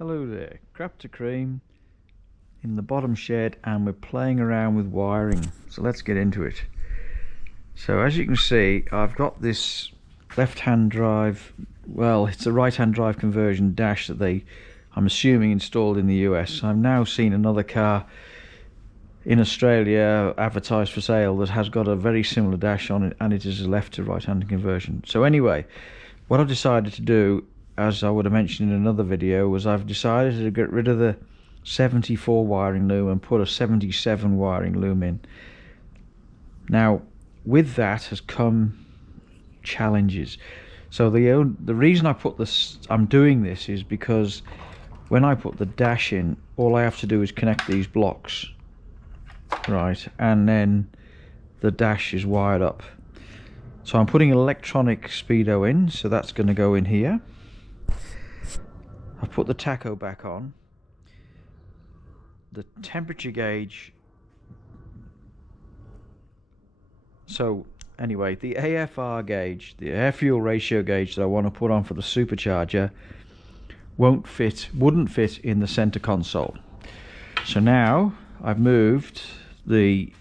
Hello there, Crap to Cream in the bottom shed, and we're playing around with wiring, so let's get into it. So as you can see, I've got this left-hand drive, well, it's a right-hand drive conversion dash that I'm assuming installed in the US. I've now seen another car in Australia advertised for sale that has got a very similar dash on it, and it is a left to right-hand conversion. So anyway, what I've decided to do, as I would have mentioned in another video, was I've decided to get rid of the 74 wiring loom and put a 77 wiring loom in. Now with that has come challenges. So the reason I'm doing this is because when I put the dash in, all I have to do is connect these blocks, right, and then the dash is wired up. So I'm putting an electronic speedo in, so that's going to go in here. I've put the tacho back on. The temperature gauge. So anyway, the AFR gauge, the air fuel ratio gauge that I want to put on for the supercharger, wouldn't fit in the center console. So now I've moved the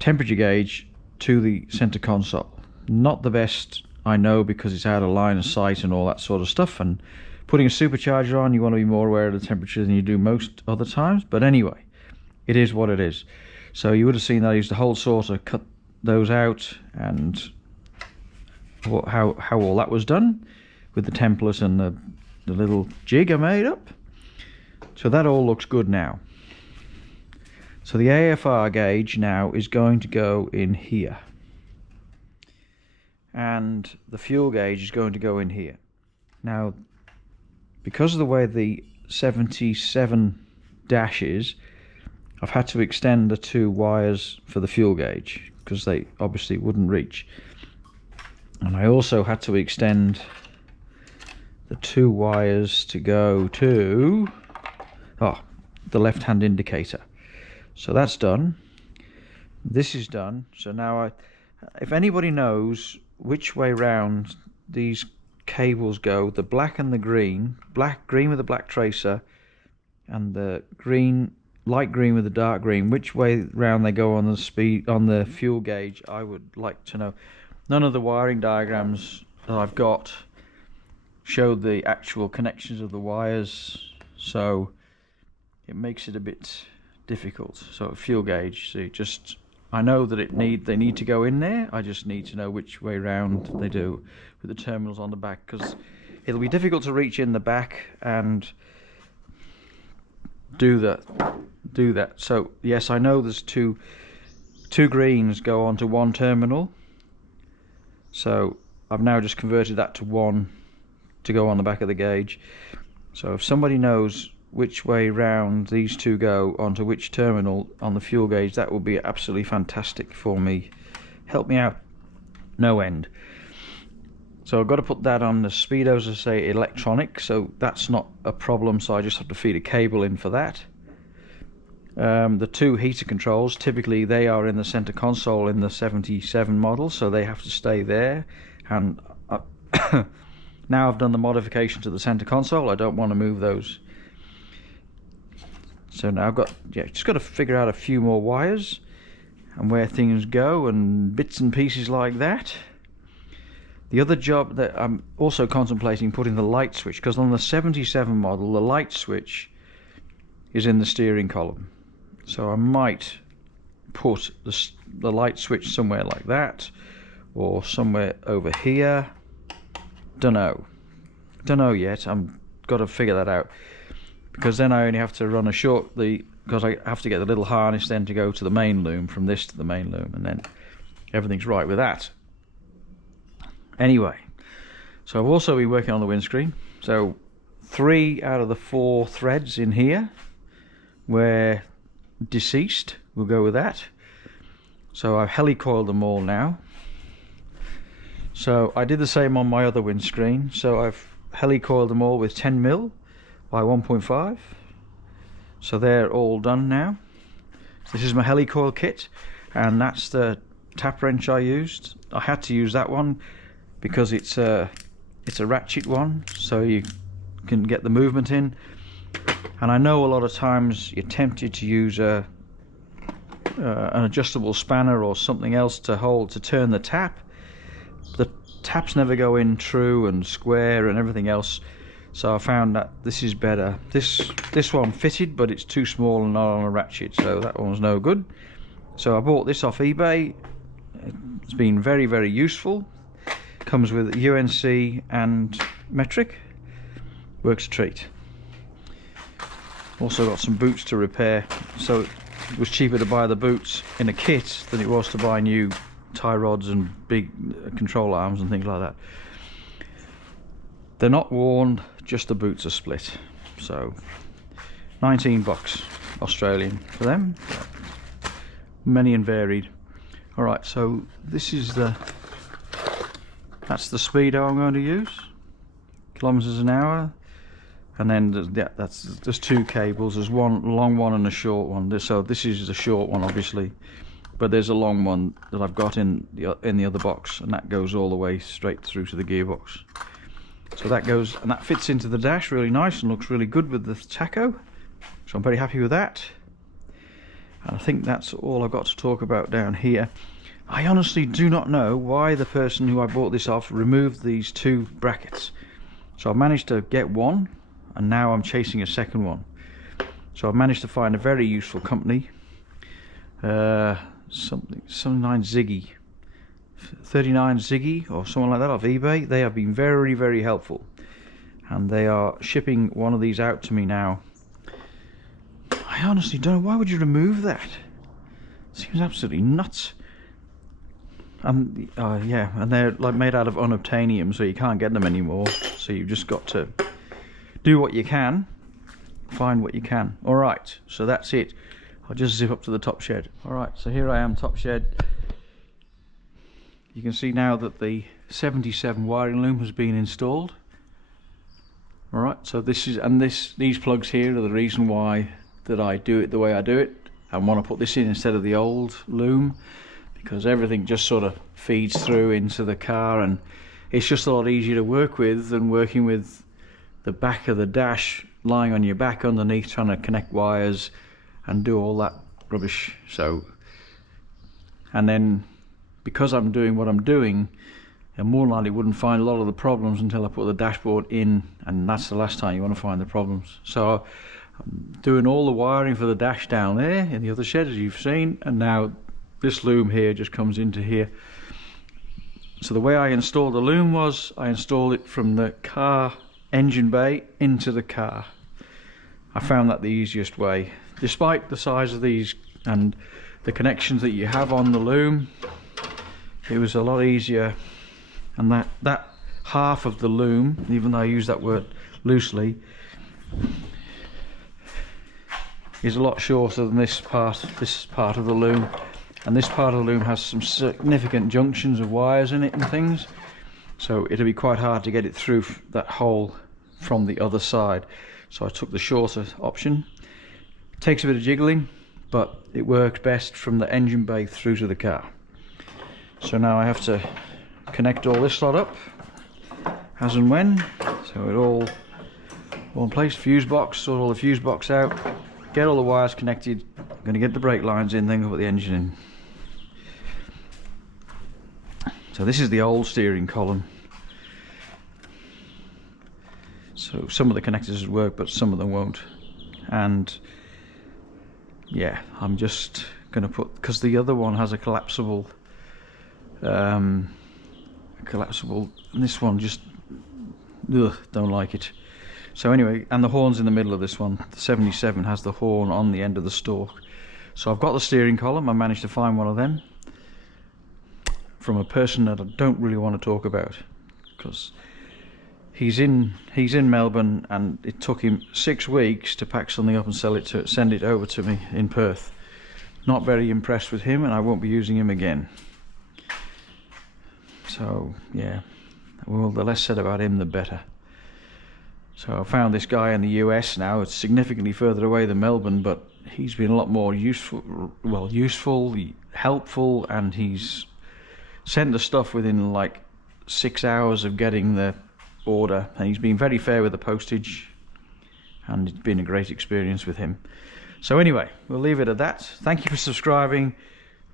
temperature gauge to the center console. Not the best, I know, because it's out of line of sight and all that sort of stuff, and putting a supercharger on, you want to be more aware of the temperature than you do most other times, but anyway, it is what it is. So you would have seen that I used the whole saw to cut those out, and how all that was done with the template and the little jig I made up. So that all looks good now. So the AFR gauge now is going to go in here, and the fuel gauge is going to go in here. Now, because of the way the 77 dash is, I've had to extend the two wires for the fuel gauge because they obviously wouldn't reach, and I also had to extend the two wires to go to the left-hand indicator. So that's done. This is done. So now if anybody knows which way round these cables go, the black and the green with the black tracer and the light green with the dark green, which way round they go on the fuel gauge, I would like to know. None of the wiring diagrams that I've got show the actual connections of the wires, so it makes it a bit difficult. So fuel gauge, see, I know that they need to go in there. I just need to know which way round they do with the terminals on the back, because it'll be difficult to reach in the back and do that. So yes, I know there's two greens go onto one terminal, so I've now just converted that to one to go on the back of the gauge. So if somebody knows which way round these two go onto which terminal on the fuel gauge, that would be absolutely fantastic for me. Help me out no end. So I've got to put that on the speedos, as I say, electronic, so that's not a problem, so I just have to feed a cable in for that. The two heater controls, typically they are in the center console in the 77 model, so they have to stay there, and now I've done the modification to the center console, I don't want to move those. So now I've just got to figure out a few more wires and where things go and bits and pieces like that. The other job that I'm also contemplating putting the light switch, because on the 77 model the light switch is in the steering column. So I might put the light switch somewhere like that, or somewhere over here. Don't know yet. I'm got to figure that out, because then I only have to run because I have to get the little harness then to go to the main loom, from this to the main loom, and then everything's right with that. Anyway, so I've also been working on the windscreen. So 3 out of the 4 threads in here were deceased, we'll go with that. So I've helicoiled them all now. So I did the same on my other windscreen. So I've helicoiled them all with 10mm by 1.5. So they're all done now. This is my helicoil kit, and that's the tap wrench I used. I had to use that one because it's a ratchet one, so you can get the movement in. And I know a lot of times you're tempted to use an adjustable spanner or something else to turn the tap. The taps never go in true and square and everything else, so I found that this is better. This one fitted, but it's too small and not on a ratchet, so that one's no good. So I bought this off eBay. It's been very, very useful. Comes with UNC and metric. Works a treat. Also got some boots to repair, so it was cheaper to buy the boots in a kit than it was to buy new tie rods and big control arms and things like that. They're not worn, just the boots are split. So 19 bucks Australian for them. Many and varied. Alright, so this is that's the speedo I'm going to use. Kilometers an hour. And then there's two cables. There's one long one and a short one. So this is the short one, obviously, but there's a long one that I've got in the other box, and that goes all the way straight through to the gearbox. So that goes, and that fits into the dash really nice and looks really good with the tacho. So I'm very happy with that. And I think that's all I've got to talk about down here. I honestly do not know why the person who I bought this off removed these two brackets. So I've managed to get one, and now I'm chasing a second one. So I've managed to find a very useful company. Something 39 Ziggy or something like that off eBay. They have been very, very helpful, and they are shipping one of these out to me now. I honestly don't know, why would you remove that? Seems absolutely nuts. Yeah, and they're like made out of unobtainium, so you can't get them anymore, so you've just got to do what you can, find what you can. Alright, so that's it. I'll just zip up to the top shed. Alright, so here I am, top shed. You can see now that the 77 wiring loom has been installed. Alright, so this is, and these plugs here are the reason why that I do it the way I do it. I want to put this in instead of the old loom, because everything just sort of feeds through into the car, and it's just a lot easier to work with than working with the back of the dash, lying on your back underneath trying to connect wires and do all that rubbish. So, and then because I'm doing what I'm doing, I more likely wouldn't find a lot of the problems until I put the dashboard in, and that's the last time you want to find the problems. So I'm doing all the wiring for the dash down there in the other shed, as you've seen, and now this loom here just comes into here. So the way I installed the loom was I installed it from the car engine bay into the car. I found that the easiest way. Despite the size of these and the connections that you have on the loom, it was a lot easier. And that half of the loom, even though I use that word loosely, is a lot shorter than this part of the loom. And this part of the loom has some significant junctions of wires in it and things, so it'll be quite hard to get it through that hole from the other side. So I took the shorter option. It takes a bit of jiggling, but it works best from the engine bay through to the car. So now I have to connect all this lot up as and when, so it all in place. Fuse box, sort all the fuse box out, get all the wires connected. I'm going to get the brake lines in, then go put the engine in. So this is the old steering column. So some of the connectors would work, but some of them won't. And yeah, I'm just going to put, because the other one has a collapsible, and this one just don't like it. So anyway, and the horn's in the middle of this one. The 77 has the horn on the end of the stalk. So I've got the steering column. I managed to find one of them from a person that I don't really want to talk about, because he's in Melbourne, and it took him 6 weeks to pack something up and send it over to me in Perth. Not very impressed with him, and I won't be using him again. So yeah, well, the less said about him the better. So I found this guy in the US now. It's significantly further away than Melbourne, but he's been a lot more useful, helpful, and he's sent the stuff within like 6 hours of getting the order, and he's been very fair with the postage, and it's been a great experience with him. So anyway, we'll leave it at that. Thank you for subscribing.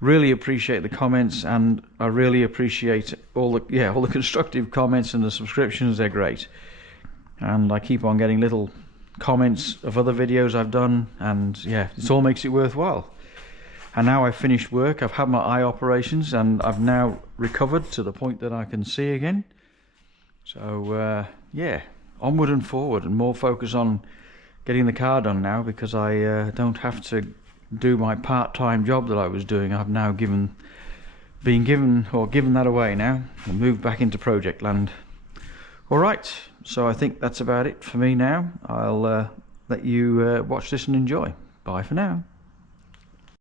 Really appreciate the comments, and I really appreciate all the constructive comments and the subscriptions. They're great, and I keep on getting little comments of other videos I've done, and yeah, it all makes it worthwhile. And now I've finished work, I've had my eye operations, and I've now recovered to the point that I can see again. So yeah, onward and forward, and more focus on getting the car done now, because I don't have to do my part-time job that I was doing. I've now given that away now, and moved back into project land. Alright, so I think that's about it for me now. I'll let you watch this and enjoy. Bye for now.